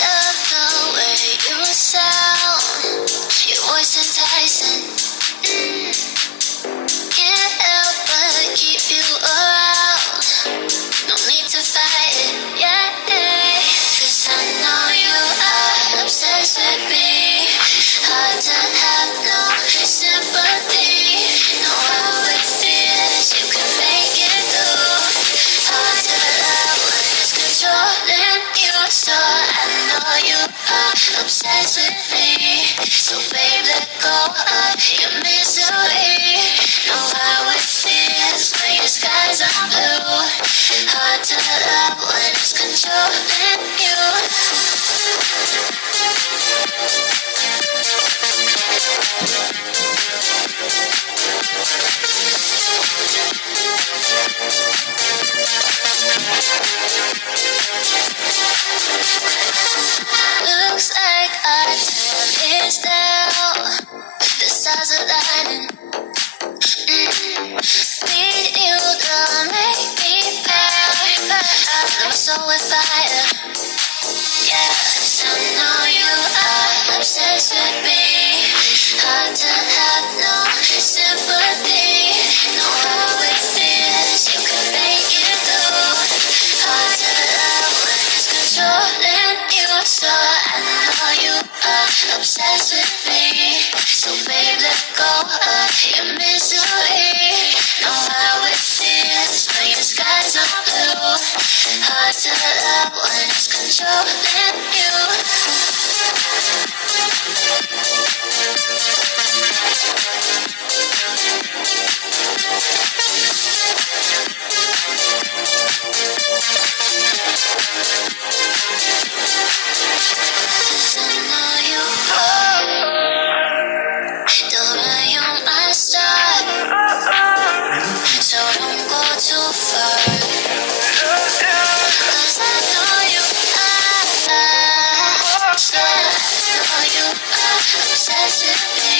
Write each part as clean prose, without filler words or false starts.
love the way you sound. Your voice enticing. Can't help but keep you around. No need to fight it, yeah. 'Cause I know you are obsessed with me. Hard to have no sympathy. Know how it feels, you can make it through. Hard to love when it's controlling you. So I know you are obsessed with me. So babe, let go of your misery. Know how it feels when your skies are blue. Hard to love when it's controlling you. Looks like our time is now. The stars are lighting. Need you to make me proud. I'm so with fire. Yeah, 'cause I know you are obsessed with me. Hard to have no sympathy. Know how it feels, you can make it through. Hard to love when it's controlling you. So I know you are obsessed with me. So babe, let go of your misery. Know how it feels when your skies are blue. Hard to love when it's controlling you. I know you are. Don't run, you must stop. So don't go too far. 'Cause I know you are. So I know you are obsessed with me.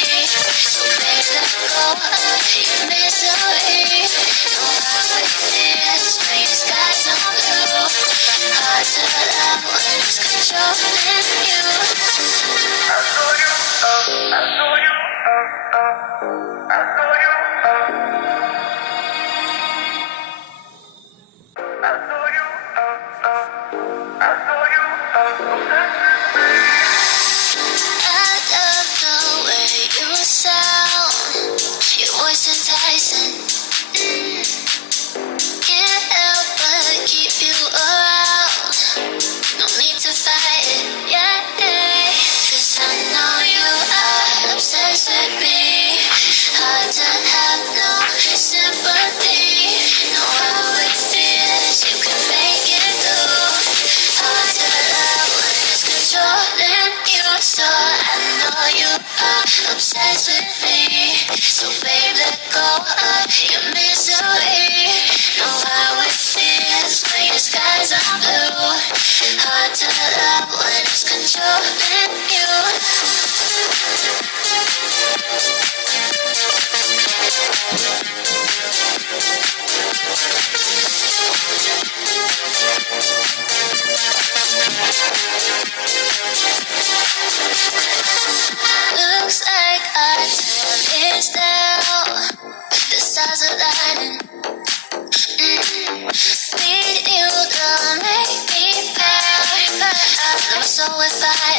So babe, let go of your misery. Know how it feels when your skies are blue. Hard to love when it's controlling you. I love the way you sound. Your voice enticing. Can't help but keep you around. No need to fight it, yeah. 'Cause I know you are obsessed with me. Hard to have no sympathy. Know how it feels, you can make it through. Hard to love when it's controlling you. So I know you are obsessed with me. So babe, let go of your misery. Know how it feels when your skies are blue. Hard to love when it's controlling you. Looks like our time is now. The stars are lighting. Need you to make me proud. I'm so with fire.